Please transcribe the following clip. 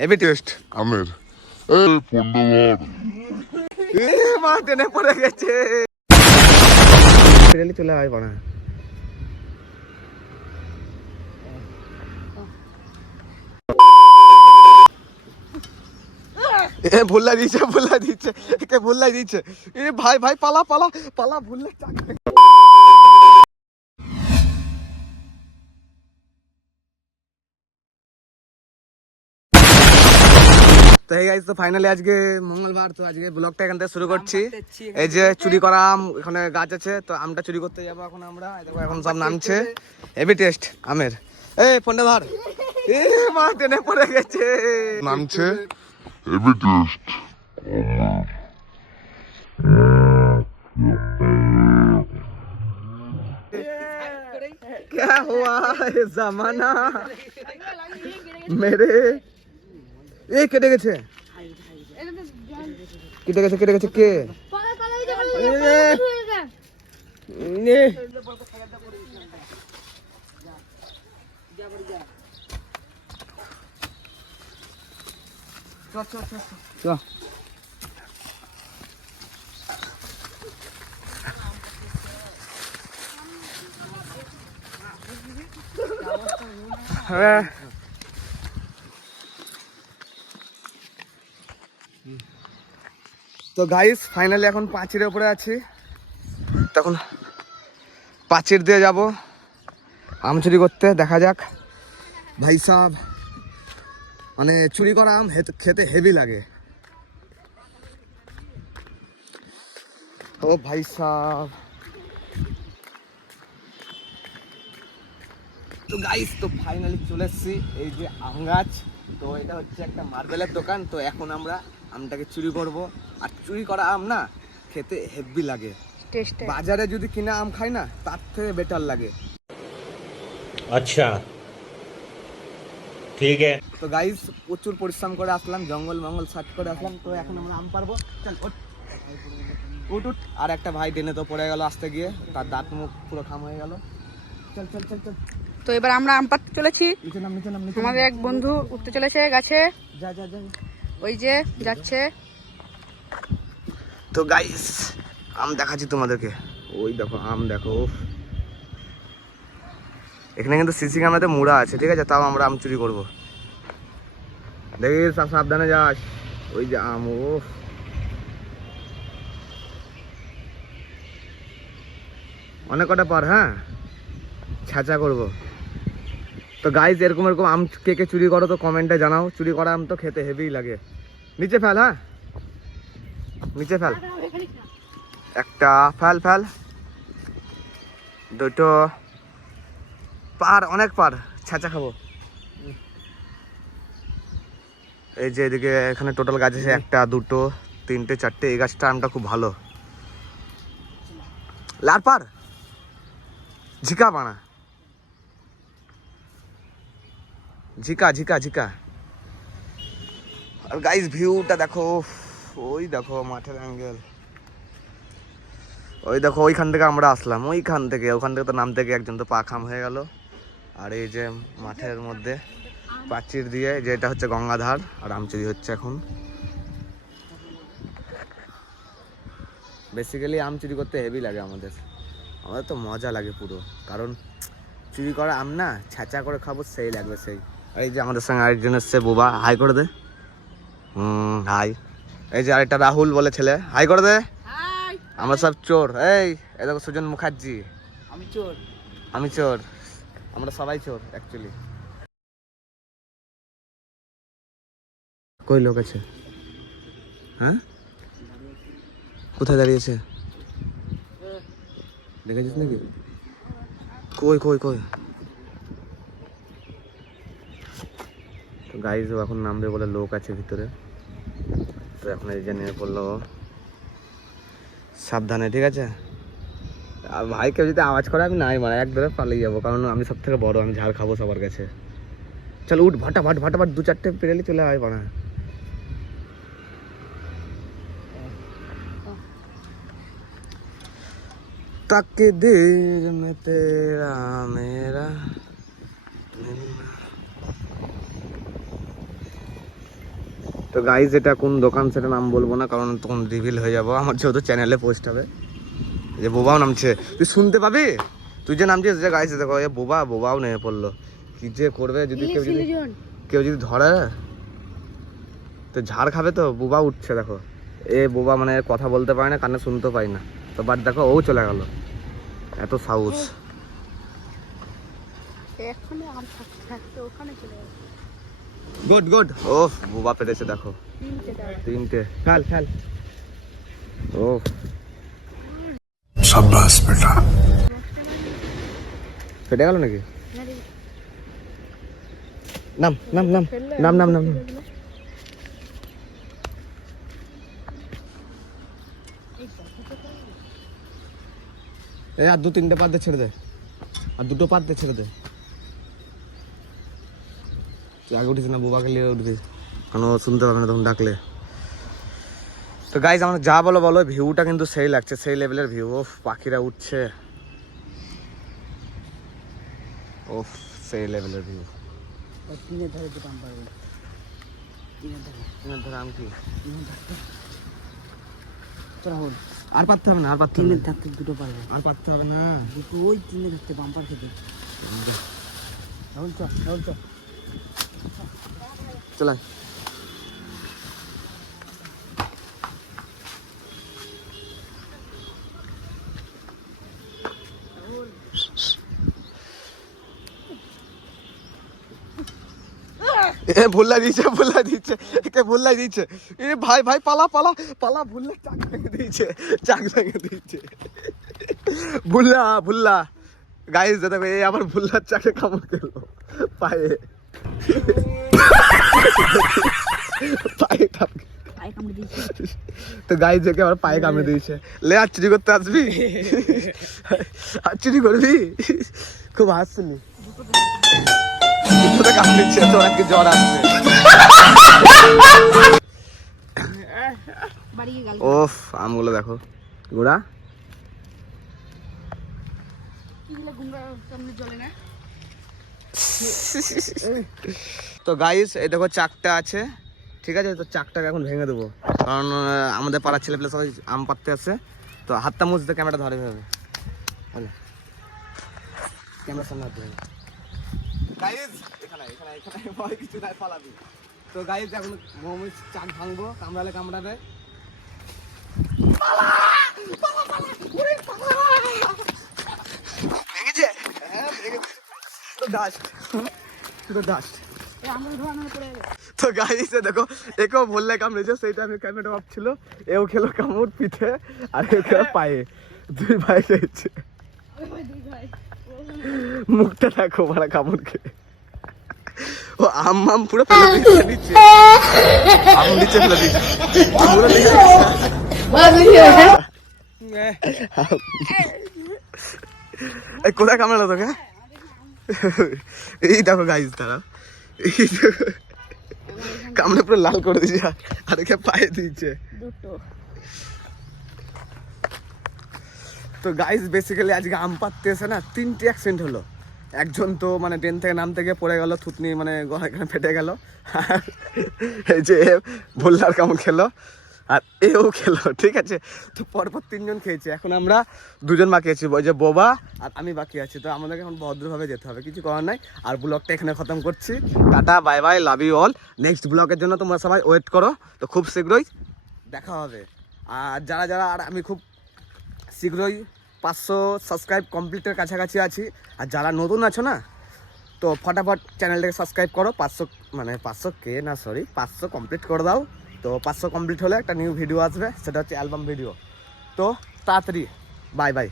Heavy taste আমের। এই পন্ডবার এ মা টেনে পড়ে গেছে। ফিরেলি চলে আয় বানা। এ ভুল্লা দিচ্ছে একে ভুল্লা দিচ্ছে। এ ভাই ভাই পালা পালা পালা ভুল্লা চাকা। তো এই গাইস, তো ফাইনালি আজকে মঙ্গলবার, তো আজকে ব্লগটা এখান থেকে শুরু করছি। এই যে চুরি করা আম, এখানে গাছ আছে, তো আমটা চুরি করতে যাবো এখন আমরা। দেখো এখন সব নামছে। হেভি টেস্ট আমের। এই ফোনটা ধর। এ মা টেনে পড়ে গেছে। নামছে হেভি টেস্ট আমের। क्या हुआ है जमाना मेरे। এ কেটে গেছে কেটে গেছে কে? হ্যাঁ তো গাইস ফাইনালি এখন পাঁচিরের উপরে আছি। তখন পাঁচির দিয়ে যাব আম চুরি করতে। দেখা যাক ভাই সাহেব, মানে চুরি করা আম খেতে হেভি লাগে। ও ভাই সাহেব। তো গাইস, তো ফাইনালি চলে এসেছি এই যে আম গাছ। তো এটা হচ্ছে একটা মার্বেলের দোকান। তো এখন আমরা আমটাকে চুরি করব। আর চুরি করা আম না খেতে হেভি লাগে। বাজারে যদি কিনা আম খাই না, তার থেকে বেটার লাগে। আচ্ছা ঠিক আছে। তো গাইস প্রচুর পরিশ্রম করে আসলাম, জঙ্গল মঙ্গল সার্চ করে আসলাম। তো এখন আমরা আম পারবো। চল উঠ। আর একটা ভাই টেনে তো পড়ে গেল আসতে গিয়ে, তার দাঁত মুখ পুরো খাম হয়ে গেল। চল চল চল চল। তো এবার আমরা আম পাড়তে চলেছি। আমাদের এক বন্ধু উঠতে চলেছে গাছে। যা যা যা, ওই যে যাচ্ছে। তো গাইস আম দেখাচ্ছি তোমাদেরকে। ওই দেখো আম দেখো। এখানে কিন্তু সিসি ক্যামেরাতে মুড়া আছে, ঠিক আছে? তাও আমরা আম চুরি করবো। দেখিস সাবধানে যাস। ওই যে আম। ও অনেক কটা পার, হ্যাঁ ছাঁচা করবো। তো গাইস এরকম আম কে কে চুরি করো তো কমেন্টে জানাও। চুরি করা আম তো খেতে হেভি লাগে। নিচে ফেল, হ্যাঁ নিচে ফেল। একটা ফেল ফেল, দুটো পার, অনেক পার, ছাঁচা খাবো। এই যে এদিকে এখানে টোটাল গাছ আছে একটা দুটো তিনটে চারটে। এই গাছটা আমটা খুব ভালো। লার পার ঝিকা বানা, ঝিকা ঝিকা ঝিকা। আর গাইস ভিউটা দেখো। ওই দেখো মাঠের অ্যাঙ্গেল। ওই দেখো ওইখান থেকে আমরা আসলাম, ওইখান থেকে তো নাম থেকে একজন তো পা খাম হয়ে গেল। আর এই যে মাঠের মধ্যে প্রাচীর দিয়ে, যেটা হচ্ছে গঙ্গাধার। আর আম চুরি হচ্ছে এখন। বেসিক্যালি আম চুরি করতে হেভি লাগে আমাদের তো মজা লাগে পুরো। কারণ চুরি করা আম না ছাঁচা করে খাবো, সেই লাগবে সেই। এই যে আমাদের সঙ্গে আরেকজন এসছে, বুবা, হাই করে দে। হাই। এই যে আরেকটা রাহুল বলে ছেলে, হাই করে দে। আমরা সব চোর। এই দেখো সুজন মুখার্জি। আমি চোর, আমরা সবাই চোর অ্যাকচুয়ালি। কই লোক আছে? হ্যাঁ কোথায় দাঁড়িয়েছে দেখেছিস নাকি? কই কই কই? তো গাইজ ও এখন নামবে বলে লোক আছে ভিতরে। তো এখন এই যে নিয়ে পড়লো, সাবধানে, ঠিক আছে? আর ভাই কেউ যদি আওয়াজ করে আমি নাই মারা এক ধরে পালিয়ে যাবো। কারণ আমি সব থেকে বড়, আমি ঝাড় খাবো সবার কাছে। চল উঠ, ভাটাভাট ভাটাভাট দু চারটে পেরেলি চলে আয় বানা। तकदीर में तेरा मेरा। তো গাইজ এটা কোন দোকান সেটা নাম বলবো না, কারণ তখন রিভিল হয়ে যাবো, আমার যেহেতু চ্যানেলে পোস্ট হবে। যে বোবাও নামছে, তুই শুনতে পাবি, তুই যে নামছিস যে গাইজ দেখো, এ বোবাও নেমে পড়লো। কি যে করবে যদি কেউ যদি ধরে তো ঝাড় খাবে, তো বোবা উঠছে দেখো। এ বোবা মানে কথা বলতে পারে না, কানে শুনতে পাই না, তো বাট দেখো ও চলে গেল, এত সাহস। গুড গুড, ও বোবা পেরেছে দেখো, 3টে। খেল ও শাবাশ বেটা। ফেটে গেল নাকি? নাম নাম নাম নাম নাম নাম আর 2-3টে পাত দিয়ে ছেড়ে দে, আর 2টো পাত দিয়ে ছেড়ে দে। তুই আগে উঠিস না, বোবাকে নিয়ে উঠবি, কারণ ও শুনতে পাবে না তখন ডাকলে। তো গাইজ আমরা যা বলো বলো, ভিউটা কিন্তু সেই লাগছে, সেই লেভেলের ভিউ। ওফ পাখিরা উঠছে, ওফ সেই লেভেলের ভিউ। টিনের ধারে দোকান পারবো, টিনের ধারে আম কি আর পারতে হবে না, আর পারতে টিনের থাকতে 2টো পারবে, আর পারতে হবে না, 2টো ওই টিনে থাকতে বাম্পার খেতে। চল এ ভুল্লা দিচ্ছে একে ভুল্লা দিচ্ছে। এ ভাই পালা ভুল্লা চাক ভেঙে দিচ্ছে ভুল্লা গাইস দেখো, এই আবার ভুল্লার চাকে কামড় খেলো পায়ে কামড়ে দিয়েছে। তো গাইস দেখে আবার পায়ে কামড়ে দিয়েছে। লে আর চুরি করতে আসবি, আর চুরি করবি? খুব হাসছিলি, দুটোতে কামড়িচ্ছে, তো আজকে জ্বর আসবে। ওফ আমগুলো দেখো গোড়া। তো গাইস এই দেখো চাকটা আছে, ঠিক আছে, তো চাকটাকে এখন ভেঙে দেবো, কারণ আমাদের পাড়ার ছেলেপেলে সবাই আম পাড়তে আসে। তো হাতটা মুছতে ক্যামেরাটা ধরে হবে, বলে ক্যামেরার সামনে হাত ধরে। গাইস এখানে ভয় কিছু নাই, পালাবি। তো গাইস এখন মোমো চাক ভাঙবো, কামড়াবে। ভেঙেছে, হ্যাঁ ভেঙেছে, তো ডাস্ট। তো গাইস দেখো, একেও বললে কামড়েছে, সেই টাইমে ক্যামেরা অফ ছিল, এও খেলো কামড় পিঠে, আর এও খেলো পায়ে, 2 ভাই খেয়েছে। মুখটা দেখো বড় কামড় খেয়ে, ও আম পুরো ফেলে দিচ্ছে, আম নিচে ফেলে দিচ্ছে পুরো নিচে। কোথায় কামড়ালো তোকে? এই দেখো গাইস, তারা কামড়ে পুরো লাল করে দিয়েছে, আর একে পায়ে দিচ্ছে। তো গাইস বেসিক্যালি আজকে আম পাড়তে এসে না 3টে অ্যাক্সিডেন্ট হলো। একজন তো মানে ট্রেন থেকে নামতে গিয়ে পড়ে গেল, থুতনি মানে গলাখানে ফেটে গেল, আর এই যে ভোল্লার কামড় খেলো, আর এও খেলো, ঠিক আছে। তো পরপর 3জন খেয়েছে, এখন আমরা 2জন বাকি আছি, ওই যে বোবা আর আমি বাকি আছি। তো আমাদেরকে এখন ভদ্রভাবে যেতে হবে, কিছু করার নাই। আর ব্লগটা এখানে খতম করছি, tata bye bye, love you all. Next ব্লগের জন্য তোমরা সবাই ওয়েট করো, তো খুব শীঘ্রই দেখা হবে। আর যারা আর আমি খুব শীঘ্রই 500 সাবস্ক্রাইব কমপ্লিটের কাছাকাছি আছি। আর যারা নতুন আছো না, তো ফটাফট চ্যানেলটাকে সাবস্ক্রাইব করো। 500 কমপ্লিট করে দাও। তো 500 কমপ্লিট হলে একটা নিউ ভিডিও আসবে, সেটা হচ্ছে অ্যালবাম ভিডিও। তো তাড়াতাড়ি বাই বাই।